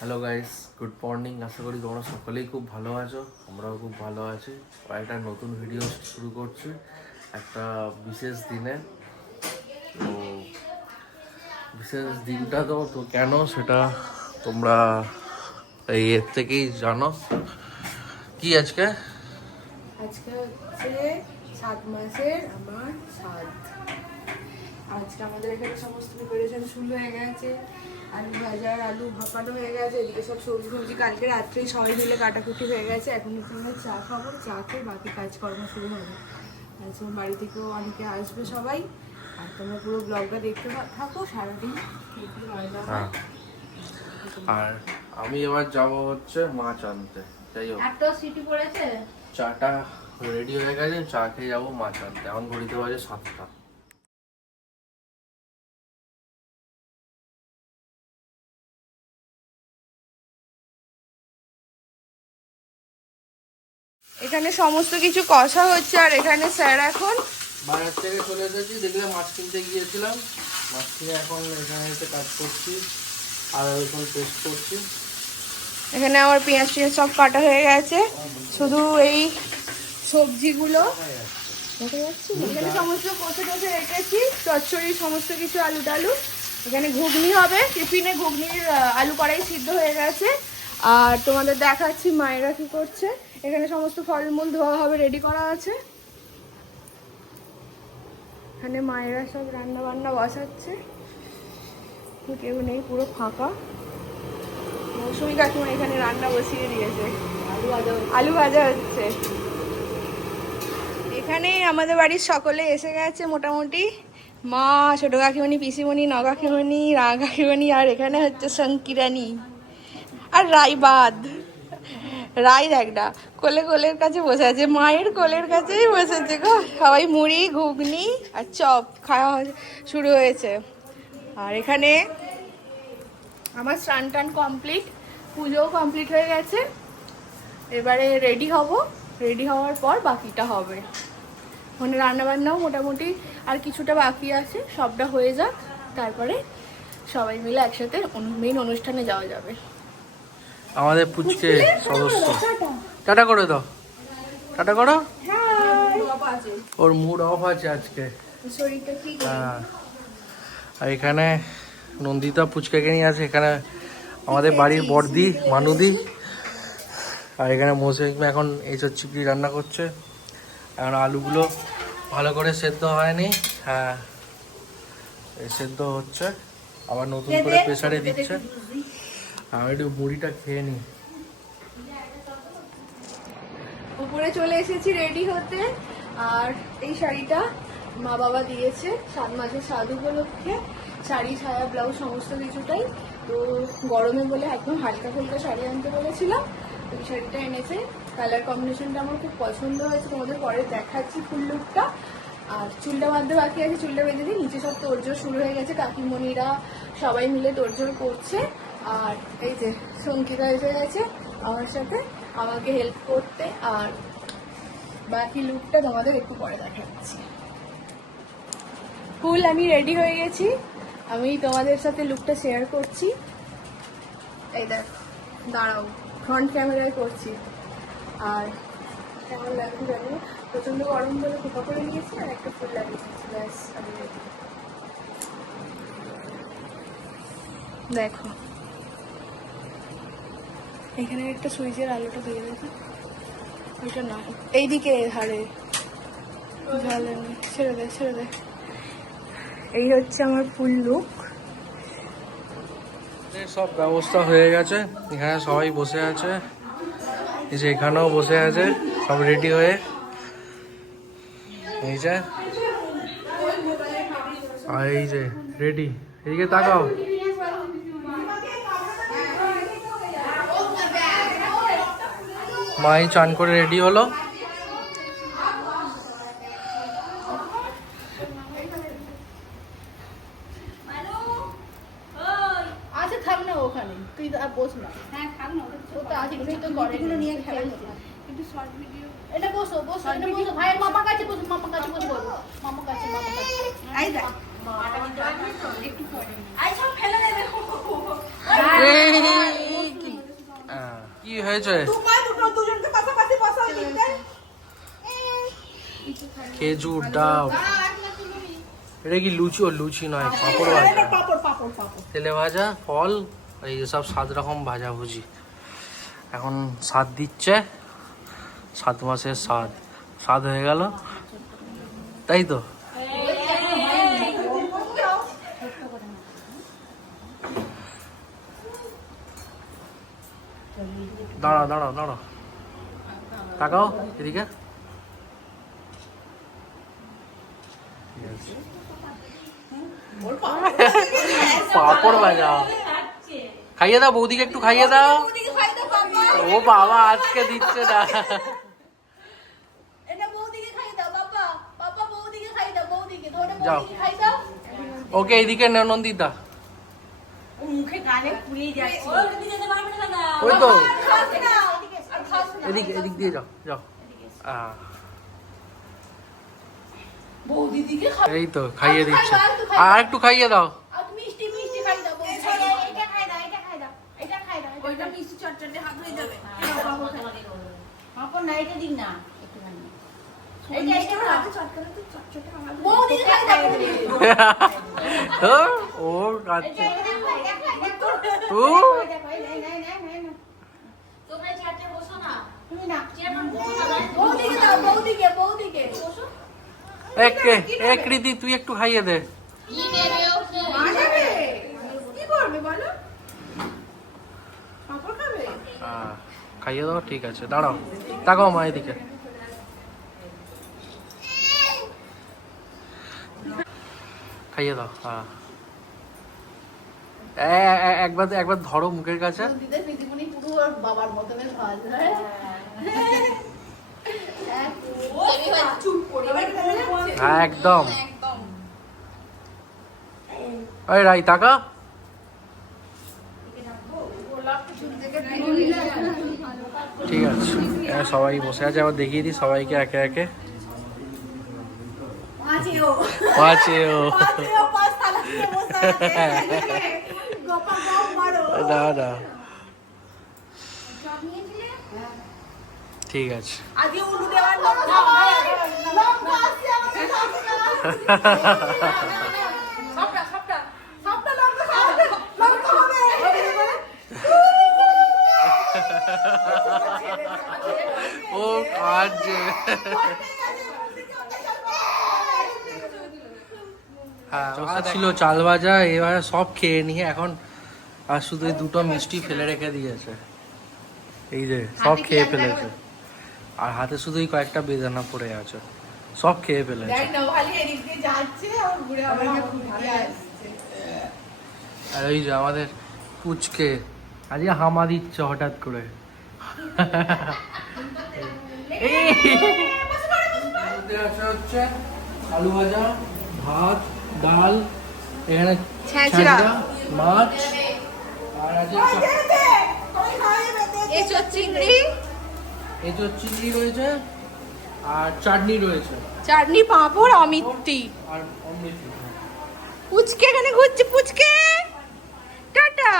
Hello guys, good morning. আশা করি তোমরা সকলেই খুব ভালো আছো, আমরাও খুব ভালো আছি। একটা নতুন ভিডিও শুরু করছি একটা বিশেষ দিনে। তো বিশেষ দিনটা তো কেন সেটা তোমরা এর থেকেই জানো। কি আজকে আজকে হচ্ছে 7 মাসের আমার সাধ। আজকে আমাদের এখানে সমস্ত প্রিপারেশন শুরু হয়ে গেছে। আলু ভাজা, আলু ভাপানো হয়ে গেছে, এদিকে সব সবজি কালকে রাত্রেই সবাই মিলে কাটাকুটি হয়ে গেছে। এখন আমরা চা খাবো, চা খেয়ে বাকি কাজকর্ম শুরু হবে। আজকে বাড়ি থেকেও অনেকে আসবে সবাই। আর তোমরা পুরো ব্লগটা দেখতে থাকো সারাদিন। হ্যাঁ, আর আমি এবার যাব হচ্ছে মাছ আনতে। যাই হোক, একটা সিটি পড়েছে। চাটা রেডি হয়ে গেছে, চা খেয়ে যাবো মাছ আনতে। এখন ঘড়িতে বাজে 7টা। এখানে সমস্ত কিছু কষা হচ্ছে আর এখানে স্যার এখন বাজার থেকে চলে এসেছি, দেখলে মাছ কিনতে গিয়েছিলাম। মাছ কিনে এখন এখানে এসে কাজ করছি, আদা রসুন পেস্ট করছি। এখানে আমার পেঁয়াজ টিয়াজ সব কাটা হয়ে গেছে, শুধু এই সবজিগুলো দেখা যাচ্ছে। এখানে সমস্ত কষে টষে রেখেছি, চচ্চড়ি সমস্ত কিছু, আলু টালু। এখানে ঘুগনি হবে, টিফিনে ঘুগনির আলু কড়াই সিদ্ধ হয়ে গেছে। আর তোমাদের দেখাচ্ছি মায়েরা কি করছে। এখানে সমস্ত ফলমূল ধোয়া হবে, রেডি করা আছে। এখানে মায়েরা সব রান্না বান্না বসাচ্ছে, কেউ নেই, পুরো ফাঁকা। মৌসুমি কাকিমা এখানে রান্না বসিয়ে দিয়েছে, আলু ভাজা হচ্ছে। এখানে আমাদের বাড়ির সকলে এসে গেছে মোটামুটি। মা, ছোট কাকিমণি, পিসিমণি, ন কাকিমণি, রা কাকিমণি, আর এখানে হচ্ছে শঙ্কিরানি আর রায়বাদ। রায় দেখটা কোলের কাছে বসে আছে, মায়ের কোলের কাছেই বসেছে গো। সবাই মুড়ি, ঘুগনি আর চপ খাওয়া শুরু হয়েছে। আর এখানে আমার স্নান টান কমপ্লিট, পুজোও কমপ্লিট হয়ে গেছে। এবারে রেডি হব, রেডি হওয়ার পর বাকিটা হবে। মানে রান্নাবান্নাও মোটামুটি আর কিছুটা বাকি আছে, সবটা হয়ে যাক, তারপরে সবাই মিলে একসাথে মেইন অনুষ্ঠানে যাওয়া যাবে। আমাদের পুচকে সদস্য টাটা করে দাও, টাটা করো। ওর মুড অফ আছে আজকে। শরীরটা ঠিক হ্যাঁ, আর এখানে নন্দিতা পুচকাকে নিয়ে আছে। এখানে আমাদের বাড়ির বড়দি মানুদি। আর এখানে মৌসুমি এখন এইসব চিংড়ি রান্না করছে। এখন আলুগুলো ভালো করে সেদ্ধ হয়নি। হ্যাঁ, এই সেদ্ধ হচ্ছে, আবার নতুন করে প্রেসারে দিচ্ছে। আমি একটু মুড়িটা খেয়ে নিই। উপরে চলে এসেছি রেডি হতে। আর এই শাড়িটা মা বাবা দিয়েছে 7 মাসের স্বাদ উপলক্ষে। শাড়ি, ছায়া, ব্লাউজ সমস্ত কিছুটাই। তো গরমে বলে একদম হালকা ফুলকা শাড়ি আনতে বলেছিলাম, এই শাড়িটা এনেছে। কালার কম্বিনেশনটা আমার খুব পছন্দ হয়েছে, তোমাদের পরে দেখাচ্ছি ফুল লুকটা। আর চুলটা বাঁধতে বাকি আছে, চুলটা বেঁধে দিই। নিচে সব তোড়জোড় শুরু হয়ে গেছে, কাকিমণিরা সবাই মিলে তোড়জোড় করছে। আর এই যে সঙ্কিতা এসে গেছে আমার সাথে আমাকে হেল্প করতে। আর বাকি লুকটা তোমাদের একটু পরে দেখাচ্ছি। ফুল আমি রেডি হয়ে গেছি, আমি তোমাদের সাথে লুকটা শেয়ার করছি। এই দেখো, দাঁড়াও, ফ্রন্ট ক্যামেরায় করছি। আর কেমন লাগছে জানি, প্রচন্ড গরম বলে খোপা করে নিয়েছি আর একটা ফুল লাগিয়েছি, ব্যাস আমি ready। দেখো এখানে একটা সুইচের আলোটা দিয়ে দেখো, ওইটা না, এইদিকে ধারে জ্বালেনি, ছেড়ে দে ছেড়ে দে। এই হচ্ছে আমার ফুল লুক। সব ব্যবস্থা হয়ে গেছে, এখানে সবাই বসে আছে, এই যে এখানেও বসে আছে সব রেডি হয়ে। এই যে, আর এই যে রেডি, এদিকে তাকাও। মাই চান করে রেডি হলো। আচ্ছা থাক না ওখানে, তুই আর বস না। হ্যাঁ থাক না, ও তো আজকে তো করে নিয়ে খেলা কিন্তু শর্ট ভিডিও। এটা বসো বসো, এটা বসো, ভাইয়ের মামা কাছে বসো, মামা কাছে বসো, মামা কাছে এই দেখ একটু পরে আই সব ফেলে দেবে। হয়েছে? খেজুর ডাব। এটা কি লুচি? ও লুচি নয়, পাঁপড় ভাজা, তেলে ভাজা ফল, এই সব 7 রকম ভাজাভুজি। এখন স্বাদ দিচ্ছে, 7 মাসের স্বাদ হয়ে গেল, তাই তো? দাঁড়াও দাঁড়াও দাঁড়াও, তাকাও এদিকে। পাঁপড় ভাজা খাইয়ে দাও বৌদিকে, একটু খাইয়ে দাও। ও বাবা আজকে দিচ্ছে না। যাও ওকে এইদিকে নন্দিতা, ওই তো এদিক দিয়ে যাও যাও। এই তো খাইয়ে দিচ্ছে, আর একটু খাইয়ে দাও। ও কাচ্ছে এক রীতি, তুই একটু খাইয়ে দে। খাইয়ে দাও, ঠিক আছে দাঁড়াও, তাকাও মা এদিকে। খাইয়ে দাও। একবার ধরো মুখের কাছে। বাবার মতনের ভাজ হ্যাঁ একদম। ওই রাই তাকা। ঠিক আছে, সবাই বসে আছে, আবার দেখিয়ে দিই সবাইকে একে একে। দাদা ঠিক আছে। ও কাজে হ্যাঁ ছিল চাল ভাজা, এবার সব খেয়ে নিয়ে এখন আর শুধু এই 2টো মিষ্টি ফেলে রেখে দিয়েছে, এই যে সব খেয়ে ফেলেছে। আর হাতে শুধু এই কয়েকটা বেদানা পড়ে আছে, সব খেয়ে ফেলেছে। আর ওই যে আমাদের পুচকে আজকে হামা দিচ্ছে হঠাৎ করে। হচ্ছে আলু ভাজা, ভাত, ডাল, এখানে ছেঁচড়া, মাছ, আর আছে এঁচোড় চিংড়ি, এঁচোড় চিংড়ি রয়েছে, আর চাটনি রয়েছে, চাটনি, পাঁপড়, অমিত্তি আর অমৃত। পুচকে এখানে ঘুরছে, পুচকে টাটা।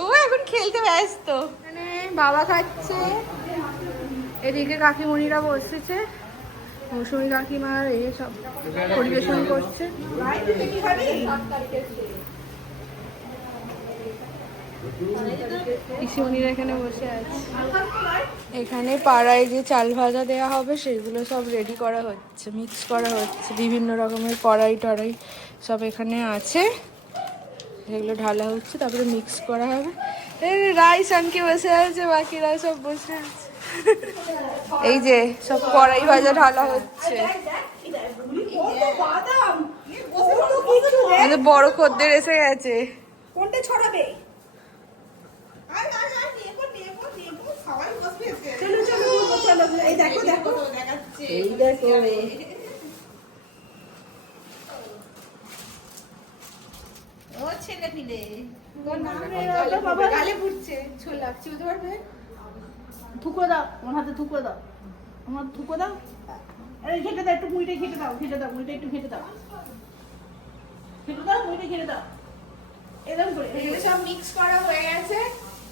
ও এখন খেলতে ব্যস্ত। মানে বাবা খাচ্ছে, এদিকে কাকিমণিরা বসেছে, মৌসুমী কাকিমার এই সব পরিবেশন করছে। পিসিমণিরা এখানে বসে আছে। এখানে পাড়ায় যে চাল ভাজা দেওয়া হবে সেগুলো সব রেডি করা হচ্ছে, মিক্স করা হচ্ছে, বিভিন্ন রকমের কড়াই টড়াই সব এখানে আছে, সেগুলো ঢালা হচ্ছে, তারপরে মিক্স করা হবে। রাই সানকে বসে আছে, বাকিরা সব বসে আছে। এই যে সব কড়াই ভাজা ঢালা হচ্ছে, বড় খদ্দের এসে গেছে। কোনটা ছড়াবে? চলো চলো চলো, এই দেখো দেখো দেখাচ্ছে, এই দেখো ও ছেলে পিলে বাবা গালে ফুটছে, ছোলা চিনতে পারবে? থুকো দাও, ওর হাতে থুকো দাও, আমার থুকো দাও। আরে ঘেটে দাও, একটু মুইটা ঘেটে দাও, ঘেটে দাও, মুইটা একটু ঘেটে দাও, ঘেটে দাও, মুইটা ঘেটে দাও, এরকম করে। সব মিক্স করা হয়ে গেছে,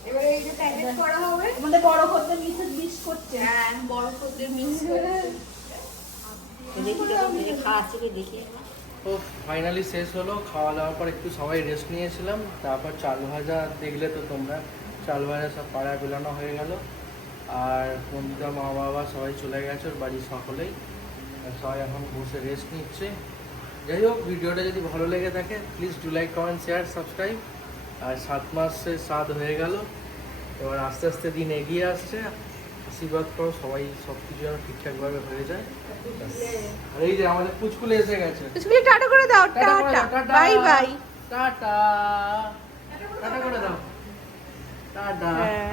এবারে এই যে প্যাকেট করা হবে। আমাদের বড় করতে মিস করছে। হ্যাঁ, বড় করতে মিস করছে। তো ফাইনালি শেষ হলো, খাওয়া দাওয়ার পর একটু সবাই রেস্ট নিয়েছিলাম। তারপর চাল ভাজা দেখলে তো তোমরা, চাল ভাজা সব পাড়ায় বেলানো হয়ে গেল। আর বন্ধুরা, মা বাবা সবাই চলে গেছে ওর বাড়ির সকলেই। আর সবাই এখন বসে রেস্ট নিচ্ছে। যাই হোক, ভিডিওটা যদি ভালো লেগে থাকে please do like, comment, share, subscribe. আর 7 মাসের স্বাদ হয়ে গেল, এবার আস্তে আস্তে দিন এগিয়ে আসছে। আশীর্বাদ করো সবাই, সব কিছু যেন ঠিকঠাকভাবে হয়ে যায়। আর এই যে আমাদের পুচকুলে এসে গেছে। তুমি টাটা করে দাও, টাটা করে টাটা, দাও, tata. Bye bye. Tata tata করে দাও, টাটা। হ্যাঁ।